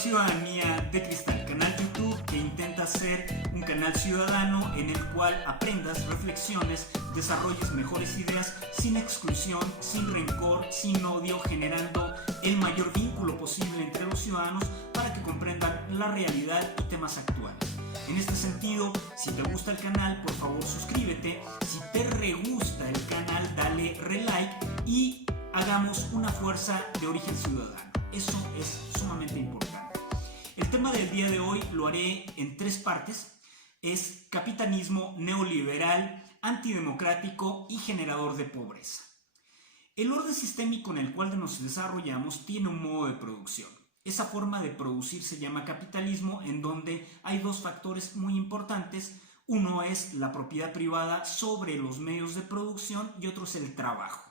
Ciudadanía de Cristal, canal YouTube que intenta ser un canal ciudadano en el cual aprendas, reflexiones, desarrolles mejores ideas sin exclusión, sin rencor, sin odio, generando el mayor vínculo posible entre los ciudadanos para que comprendan la realidad y temas actuales. En este sentido, si te gusta el canal, por favor suscríbete. Si te re gusta el canal, dale re-like y hagamos una fuerza de origen ciudadano. Eso es sumamente importante. El tema del día de hoy lo haré en 3 partes. Es capitalismo neoliberal, antidemocrático y generador de pobreza. El orden sistémico en el cual nos desarrollamos tiene un modo de producción. Esa forma de producir se llama capitalismo, en donde hay 2 factores muy importantes. Uno es la propiedad privada sobre los medios de producción y otro es el trabajo.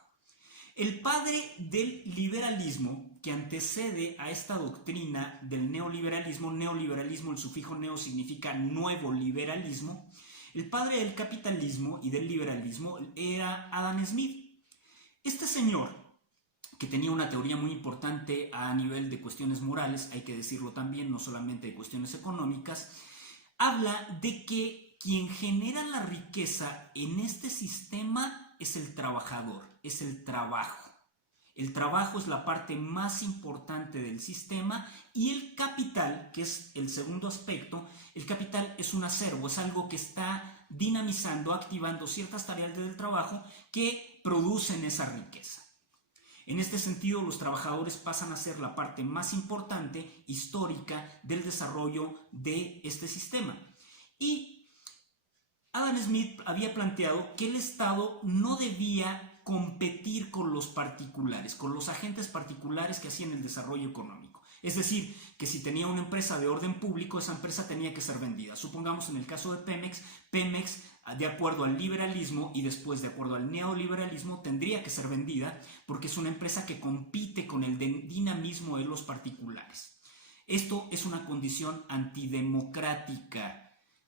El padre del liberalismo, que antecede a esta doctrina del neoliberalismo, el sufijo neo significa nuevo liberalismo, el padre del capitalismo y del liberalismo era Adam Smith. Este señor, que tenía una teoría muy importante a nivel de cuestiones morales, hay que decirlo también, no solamente de cuestiones económicas, habla de que quien genera la riqueza en este sistema es el trabajador, es el trabajo. El trabajo es la parte más importante del sistema y el capital, que es el segundo aspecto, el capital es un acervo, es algo que está dinamizando, activando ciertas tareas del trabajo que producen esa riqueza. En este sentido, los trabajadores pasan a ser la parte más importante, histórica, del desarrollo de este sistema. Y Adam Smith había planteado que el Estado no debía competir con los particulares, con los agentes particulares que hacían el desarrollo económico. Es decir, que si tenía una empresa de orden público, esa empresa tenía que ser vendida. Supongamos en el caso de Pemex, de acuerdo al liberalismo y después de acuerdo al neoliberalismo, tendría que ser vendida porque es una empresa que compite con el dinamismo de los particulares. Esto es una condición antidemocrática.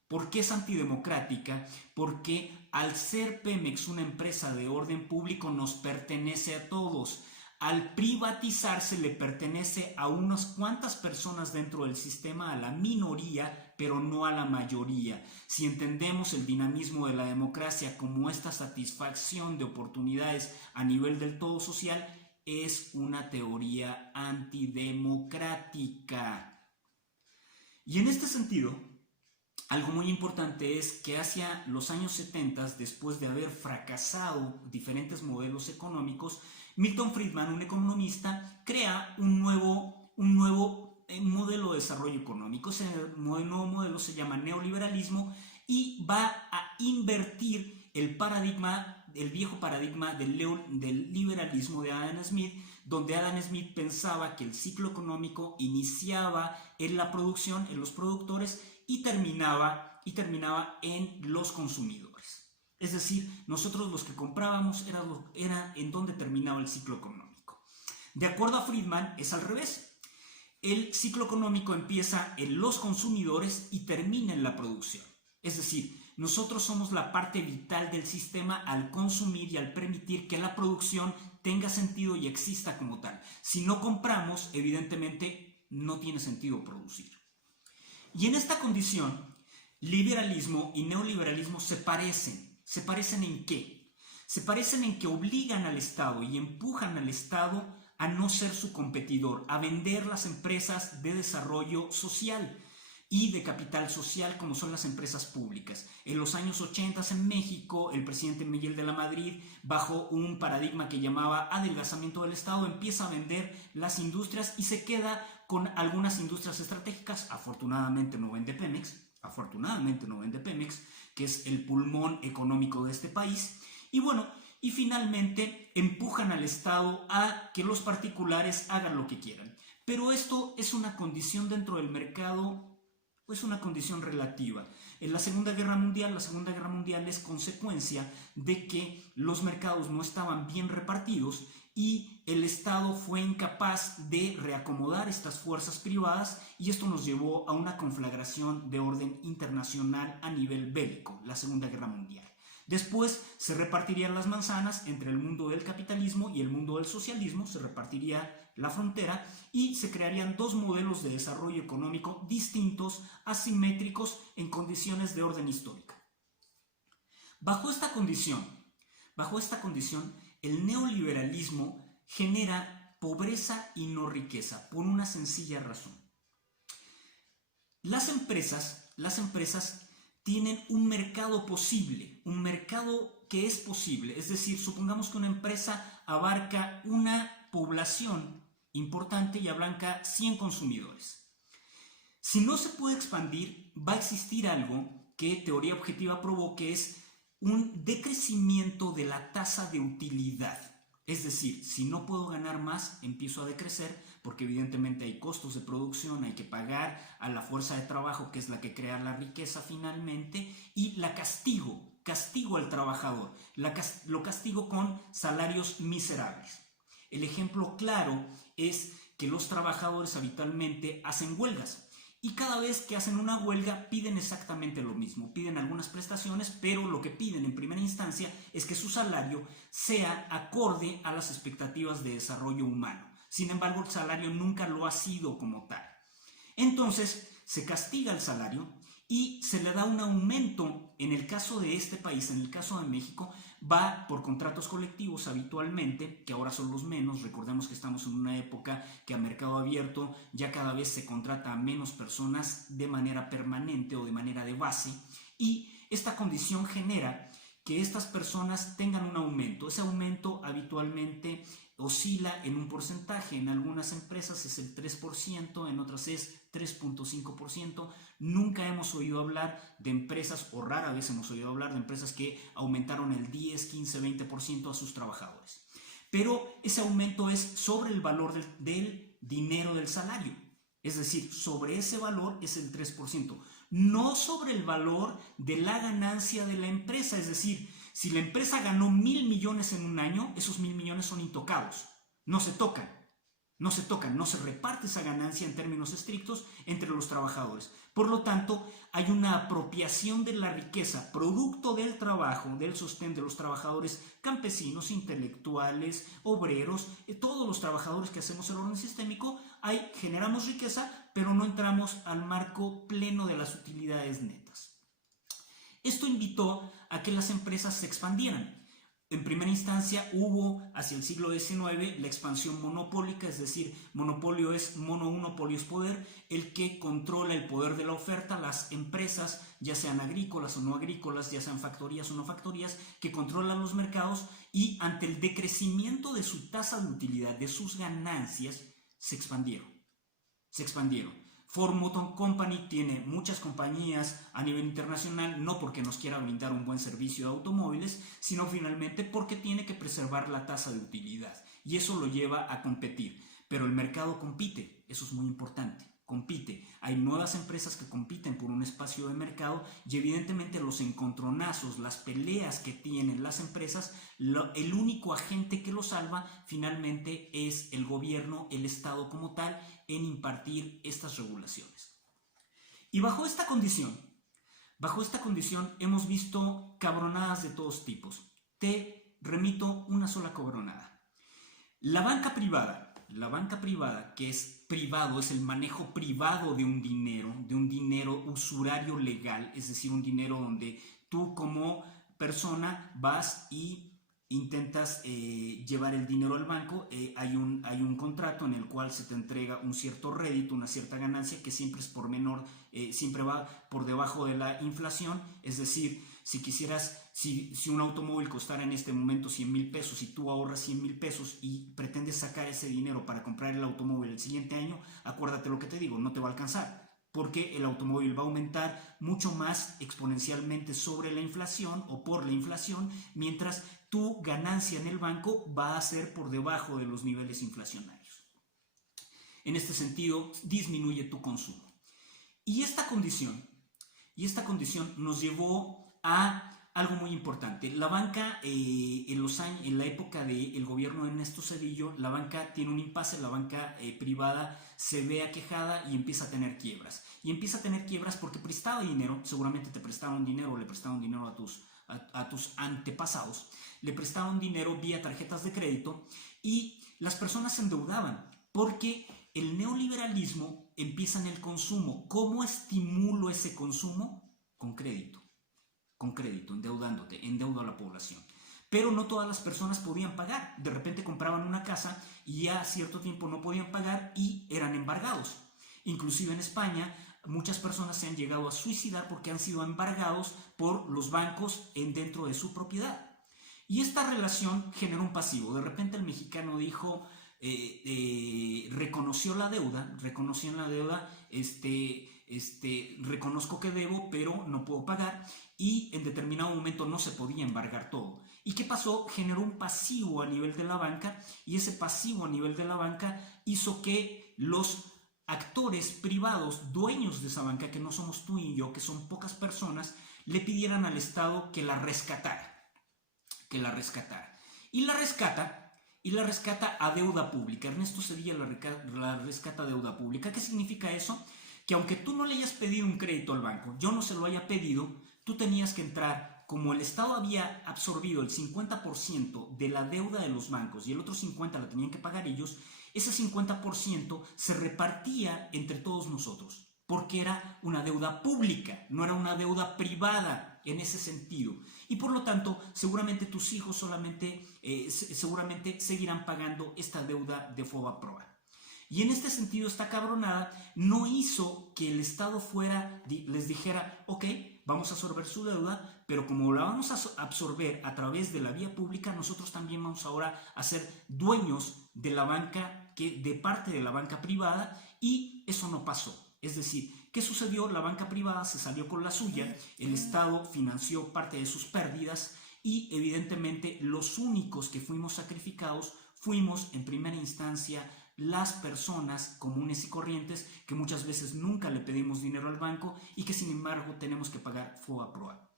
¿Por qué es antidemocrática? Porque al ser Pemex una empresa de orden público nos pertenece a todos. Al privatizarse le pertenece a unas cuantas personas dentro del sistema, a la minoría, pero no a la mayoría. Si entendemos el dinamismo de la democracia como esta satisfacción de oportunidades a nivel del todo social, es una teoría antidemocrática. Y en este sentido, algo muy importante es que hacia los años 70, después de haber fracasado diferentes modelos económicos, Milton Friedman, un economista, crea un nuevo modelo de desarrollo económico. Ese nuevo modelo se llama neoliberalismo y va a invertir el viejo paradigma del liberalismo de Adam Smith, donde Adam Smith pensaba que el ciclo económico iniciaba en la producción, en los productores, y terminaba en los consumidores. Es decir, nosotros los que comprábamos era en donde terminaba el ciclo económico. De acuerdo a Friedman, es al revés. El ciclo económico empieza en los consumidores y termina en la producción. Es decir, nosotros somos la parte vital del sistema al consumir y al permitir que la producción tenga sentido y exista como tal. Si no compramos, evidentemente no tiene sentido producir. Y en esta condición, liberalismo y neoliberalismo se parecen. ¿Se parecen en qué? Se parecen en que obligan al Estado y empujan al Estado a no ser su competidor, a vender las empresas de desarrollo social y de capital social como son las empresas públicas. En los años 80 en México, el presidente Miguel de la Madrid, bajo un paradigma que llamaba adelgazamiento del Estado, empieza a vender las industrias y se queda con algunas industrias estratégicas. Afortunadamente no vende Pemex, que es el pulmón económico de este país. Y bueno, y finalmente empujan al Estado a que los particulares hagan lo que quieran. Pero esto es una condición dentro del mercado, es una condición relativa. En la Segunda Guerra Mundial es consecuencia de que los mercados no estaban bien repartidos y el Estado fue incapaz de reacomodar estas fuerzas privadas y esto nos llevó a una conflagración de orden internacional a nivel bélico, la Segunda Guerra Mundial. Después se repartirían las manzanas entre el mundo del capitalismo y el mundo del socialismo, se repartiría la frontera y se crearían dos modelos de desarrollo económico distintos, asimétricos, en condiciones de orden histórica. Bajo esta condición, el neoliberalismo genera pobreza y no riqueza por una sencilla razón. Las empresas tienen un mercado posible, un mercado que es posible, es decir, supongamos que una empresa abarca una población importante y abarca 100 consumidores. Si no se puede expandir, va a existir algo que teoría objetiva probó, que es un decrecimiento de la tasa de utilidad. Es decir, si no puedo ganar más, empiezo a decrecer, porque evidentemente hay costos de producción, hay que pagar a la fuerza de trabajo, que es la que crea la riqueza finalmente, y la castigo al trabajador, lo castigo con salarios miserables. El ejemplo claro es que los trabajadores habitualmente hacen huelgas. Y cada vez que hacen una huelga piden exactamente lo mismo, piden algunas prestaciones, pero lo que piden en primera instancia es que su salario sea acorde a las expectativas de desarrollo humano. Sin embargo, el salario nunca lo ha sido como tal. Entonces, se castiga el salario y se le da un aumento. En el caso de este país, en el caso de México, va por contratos colectivos habitualmente, que ahora son los menos. Recordemos que estamos en una época que a mercado abierto ya cada vez se contrata a menos personas de manera permanente o de manera de base, y esta condición genera que estas personas tengan un aumento. Ese aumento habitualmente oscila en un porcentaje. En algunas empresas es el 3%, en otras es 3.5%. Nunca hemos oído hablar de empresas, o rara vez hemos oído hablar de empresas que aumentaron el 10, 15, 20% a sus trabajadores. Pero ese aumento es sobre el valor del dinero del salario. Es decir, sobre ese valor es el 3%, no sobre el valor de la ganancia de la empresa. Es decir, si la empresa ganó 1,000 millones en un año, esos 1,000 millones son intocados, no se tocan, no se reparte esa ganancia en términos estrictos entre los trabajadores. Por lo tanto, hay una apropiación de la riqueza, producto del trabajo, del sostén de los trabajadores campesinos, intelectuales, obreros, todos los trabajadores que hacemos el orden sistémico. Ahí generamos riqueza, pero no entramos al marco pleno de las utilidades netas. Esto invitó a que las empresas se expandieran. En primera instancia hubo, hacia el siglo XIX, la expansión monopólica, es decir, monopolio es mono, unopolio es poder, el que controla el poder de la oferta. Las empresas, ya sean agrícolas o no agrícolas, ya sean factorías o no factorías, que controlan los mercados, y ante el decrecimiento de su tasa de utilidad, de sus ganancias, se expandieron. Ford Motor Company tiene muchas compañías a nivel internacional, no porque nos quiera brindar un buen servicio de automóviles, sino finalmente porque tiene que preservar la tasa de utilidad, y eso lo lleva a competir. Pero el mercado compite, eso es muy importante, compite. Hay nuevas empresas que compiten por un espacio de mercado, y evidentemente los encontronazos, las peleas que tienen las empresas, el único agente que lo salva finalmente es el gobierno, el Estado como tal, en impartir estas regulaciones. Y bajo esta condición hemos visto cabronadas de todos tipos. Te remito una sola cabronada. La banca privada, que es privado, es el manejo privado de un dinero usurario legal, es decir, un dinero donde tú como persona vas y intentas llevar el dinero al banco. Hay un contrato en el cual se te entrega un cierto rédito, una cierta ganancia, que siempre es por menor, siempre va por debajo de la inflación. Es decir, si un automóvil costara en este momento 100,000 pesos y tú ahorras 100,000 pesos y pretendes sacar ese dinero para comprar el automóvil el siguiente año, acuérdate lo que te digo, no te va a alcanzar, porque el automóvil va a aumentar mucho más exponencialmente sobre la inflación o por la inflación, mientras tu ganancia en el banco va a ser por debajo de los niveles inflacionarios. En este sentido, disminuye tu consumo. Y esta condición nos llevó a algo muy importante. La banca, en la época del gobierno de Ernesto Zedillo, la banca tiene un impasse, la banca privada se ve aquejada y empieza a tener quiebras. Y empieza a tener quiebras porque prestaba dinero, seguramente te prestaron dinero o le prestaron dinero a a tus antepasados, le prestaban dinero vía tarjetas de crédito y las personas se endeudaban porque el neoliberalismo empieza en el consumo. ¿Cómo estimulo ese consumo? Con crédito, endeudándote, endeudo a la población. Pero no todas las personas podían pagar. De repente compraban una casa y ya a cierto tiempo no podían pagar y eran embargados. Inclusive en España muchas personas se han llegado a suicidar porque han sido embargados por los bancos dentro de su propiedad. Y esta relación generó un pasivo. De repente el mexicano dijo, reconoció la deuda, reconozco que debo, pero no puedo pagar, y en determinado momento no se podía embargar todo. ¿Y qué pasó? Generó un pasivo a nivel de la banca, y ese pasivo a nivel de la banca hizo que los actores privados, dueños de esa banca, que no somos tú y yo, que son pocas personas, le pidieran al Estado que la rescatara. Y la rescata a deuda pública. Ernesto Zedillo la rescata a deuda pública. ¿Qué significa eso? Que aunque tú no le hayas pedido un crédito al banco, yo no se lo haya pedido, tú tenías que entrar, como el Estado había absorbido el 50% de la deuda de los bancos y el otro 50% la tenían que pagar ellos, ese 50% se repartía entre todos nosotros, porque era una deuda pública, no era una deuda privada en ese sentido. Y por lo tanto, seguramente tus hijos seguramente seguirán pagando esta deuda de FOBAPROA. Y en este sentido, esta cabronada no hizo que el Estado les dijera, ok, vamos a absorber su deuda, pero como la vamos a absorber a través de la vía pública, nosotros también vamos ahora a ser dueños de la banca, de parte de la banca privada, y eso no pasó. Es decir, ¿qué sucedió? La banca privada se salió con la suya, el Estado financió parte de sus pérdidas y evidentemente los únicos que fuimos sacrificados fuimos en primera instancia las personas comunes y corrientes que muchas veces nunca le pedimos dinero al banco y que sin embargo tenemos que pagar FOBAPROA.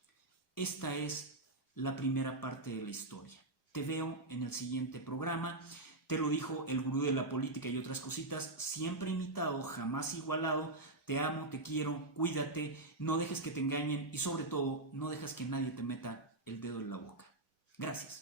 Esta es la primera parte de la historia. Te veo en el siguiente programa. Te lo dijo el gurú de la política y otras cositas, siempre imitado, jamás igualado. Te amo, te quiero, cuídate, no dejes que te engañen y sobre todo no dejes que nadie te meta el dedo en la boca. Gracias.